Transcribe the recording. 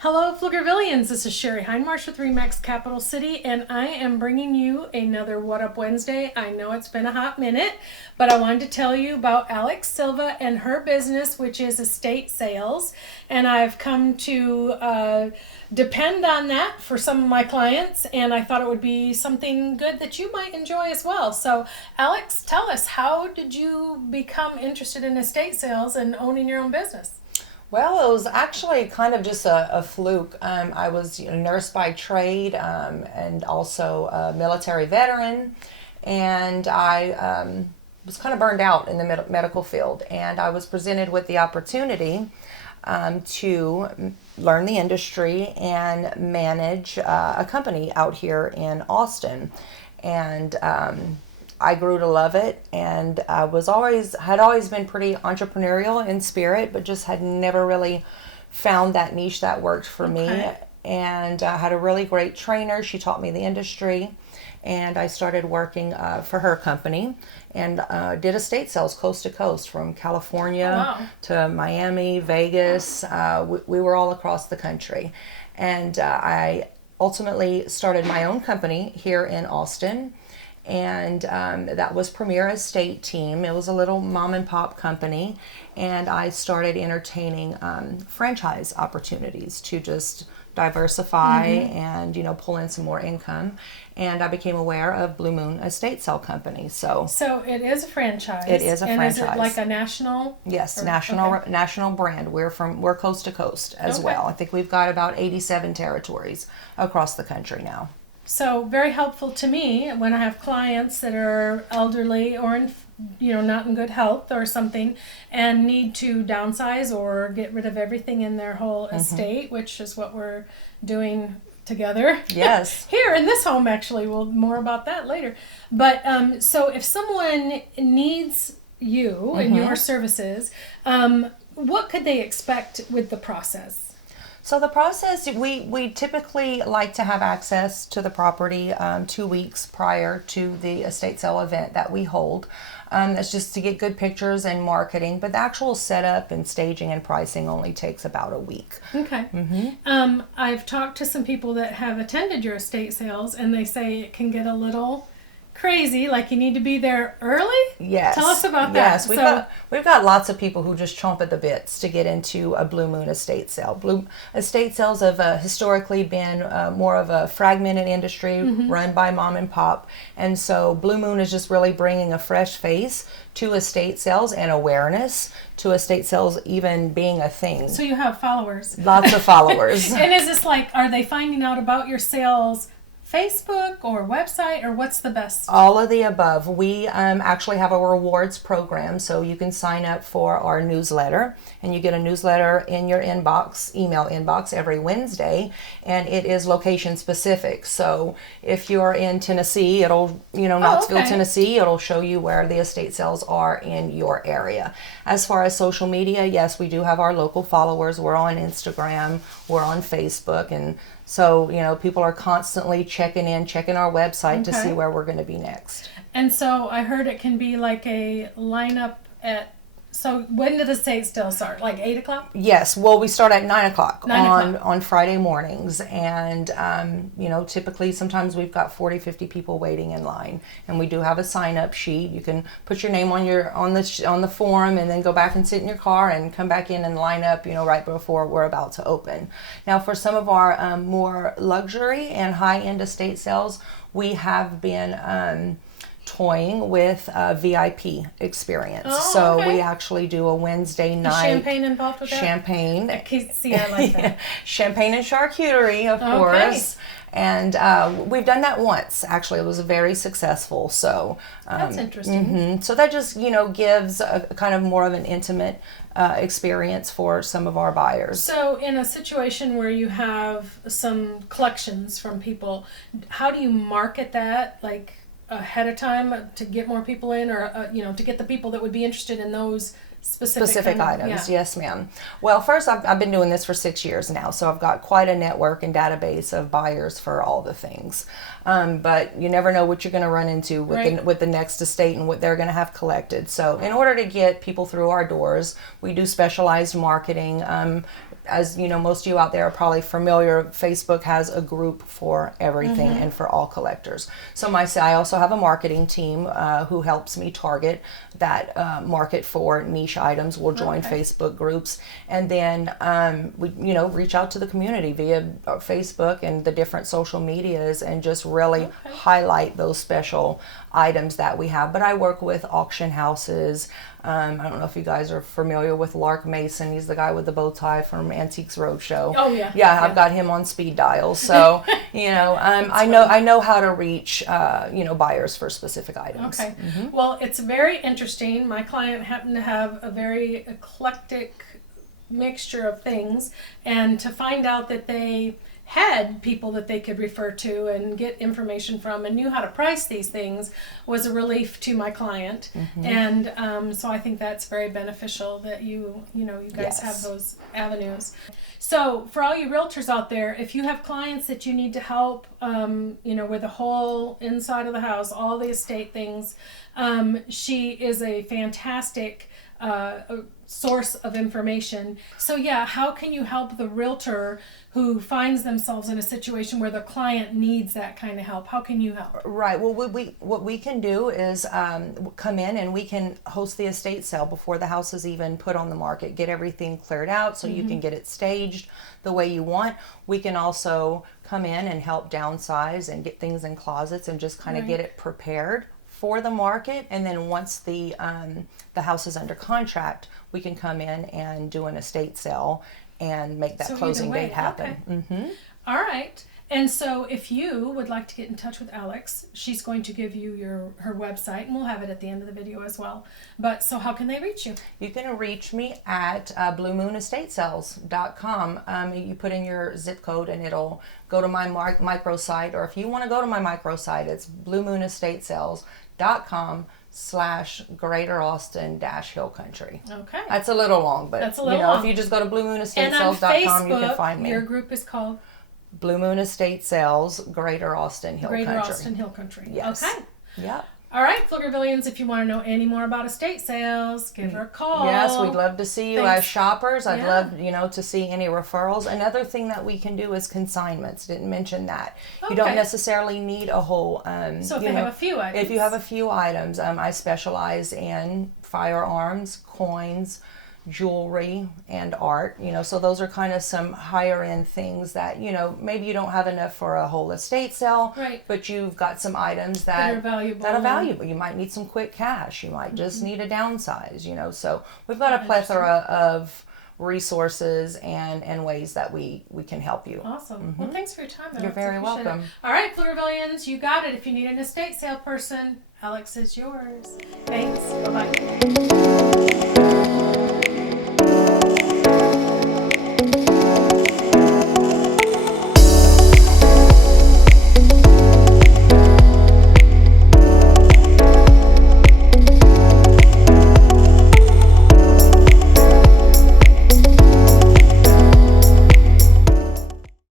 Hello, Pflugervillians. This is Sherry Hindmarsh with Remax Capital City, and I am bringing you another What Up Wednesday. I know it's been a hot minute, but I wanted to tell you about Alex Silva and her business, which is estate sales. And I've come to depend on that for some of my clients, and I thought it would be something good that you might enjoy as well. So, Alex, tell us, how did you become interested in estate sales and owning your own business? Well, it was actually kind of just a fluke. I was a nurse by trade and also a military veteran, and I was kind of burned out in the medical field. And I was presented with the opportunity to learn the industry and manage a company out here in Austin. And I grew to love it, and I had always been pretty entrepreneurial in spirit, but just had never really found that niche that worked for me. And I had a really great trainer. She taught me the industry, and I started working for her company and did estate sales coast to coast from California to Miami, Vegas. We were all across the country, and I ultimately started my own company here in Austin. And that was Premier Estate Team. It was a little mom and pop company, and I started entertaining franchise opportunities to just diversify and pull in some more income. And I became aware of Blue Moon Estate Sale Company. So it is a franchise. It is a franchise. And is it like a national? Yes, national brand. We're coast to coast as well. I think we've got about 87 territories across the country now. So very helpful to me when I have clients that are elderly or not in good health or something and need to downsize or get rid of everything in their whole estate, which is what we're doing together. Yes. Here in this home, actually. We'll more about that later. But so if someone needs you and your services, what could they expect with the process? So the process, we typically like to have access to the property 2 weeks prior to the estate sale event that we hold. That's just to get good pictures and marketing, but the actual setup and staging and pricing only takes about a week. Okay. I've talked to some people that have attended your estate sales, and they say it can get a little crazy, like you need to be there early. Yes. Tell us about that. Yes, we've got lots of people who just chomp at the bits to get into a Blue Moon estate sale. Estate sales have historically been more of a fragmented industry run by mom and pop, and so Blue Moon is just really bringing a fresh face to estate sales and awareness to estate sales even being a thing. So you have followers. Lots of followers. And is this like, are they finding out about your sales Facebook or website, or what's the best? All of the above. We actually have a rewards program, so you can sign up for our newsletter, and you get a newsletter in your inbox, email inbox, every Wednesday, and it is location specific. So if you're in Tennessee, it'll, Knoxville, Tennessee, it'll show you where the estate sales are in your area. As far as social media, yes, we do have our local followers. We're on Instagram, we're on Facebook, and so, people are constantly checking our website to see where we're going to be next. And so I heard it can be like a lineup so when do the estate sales start? Like 8 o'clock? Yes. Well, we start at 9 o'clock on Friday mornings. And, typically sometimes we've got 40, 50 people waiting in line. And we do have a sign-up sheet. You can put your name on the form and then go back and sit in your car and come back in and line up, right before we're about to open. Now, for some of our more luxury and high-end estate sales, we have been toying with a VIP experience. We actually do a Wednesday night. Is champagne involved with that? Champagne. See, I like that. Champagne and charcuterie, of course. And we've done that once. Actually, it was very successful. So that's interesting. So that just gives a kind of more of an intimate experience for some of our buyers. So in a situation where you have some collections from people, how do you market that? Like ahead of time to get more people in, or to get the people that would be interested in those specific items. Yes, ma'am. Well, first, I've been doing this for 6 years now, so I've got quite a network and database of buyers for all the things. But you never know what you're going to run into with the next estate and what they're going to have collected. So in order to get people through our doors, we do specialized marketing. as you know, most of you out there are probably familiar, Facebook has a group for everything and for all collectors. So I also have a marketing team who helps me target that market for niche items. We'll join Facebook groups, and then we reach out to the community via Facebook and the different social medias, and just really highlight those special items that we have. But I work with auction houses. I don't know if you guys are familiar with Lark Mason. He's the guy with the bow tie from Antiques Roadshow. Oh yeah. Yeah, I've got him on speed dial. So I know how to reach buyers for specific items. Okay. Well, it's very interesting. My client happened to have a very eclectic mixture of things, and to find out that they had people that they could refer to and get information from and knew how to price these things was a relief to my client. And so I think that's very beneficial that you guys have those avenues. So for all you realtors out there, if you have clients that you need to help with the whole inside of the house, all the estate things, she is a fantastic source of information. So yeah, how can you help the realtor who finds themselves in a situation where the client needs that kind of help? How can you help? Right. Well, what we can do is come in and we can host the estate sale before the house is even put on the market, get everything cleared out so you can get it staged the way you want. We can also come in and help downsize and get things in closets and just kind of get it prepared for the market. And then once the house is under contract, we can come in and do an estate sale and make that closing date happen. All right. And so if you would like to get in touch with Alex, she's going to give you her website, and we'll have it at the end of the video as well. But so how can they reach you? You can reach me at bluemoonestatesales.com. You put in your zip code and it'll go to my microsite, or if you want to go to my microsite, it's bluemoonestatesales.com/Greater Austin Hill Country. Okay. That's a little long, but if you just go to bluemoonestatesales.com, you can find me. Your group is called Blue Moon Estate Sales, Greater Austin Hill Country. Greater Austin Hill Country. Yes. Okay. Yeah. All right, Pflugervillians, if you want to know any more about estate sales, give her a call. Yes, we'd love to see you as shoppers. I'd love, to see any referrals. Another thing that we can do is consignments. Didn't mention that. You don't necessarily need a whole... so if they have a few items. If you have a few items, I specialize in firearms, coins, jewelry, and art. So those are kind of some higher end things that maybe you don't have enough for a whole estate sale, but you've got some items that are valuable. You might need some quick cash, you might just need a downsize. So we've got a plethora of resources and ways that we can help you. Awesome. Well, thanks for your time, Alex. You're very welcome. All right, Pflugervillians, you got it. If you need an estate sale person, Alex is yours. Thanks. Bye-bye.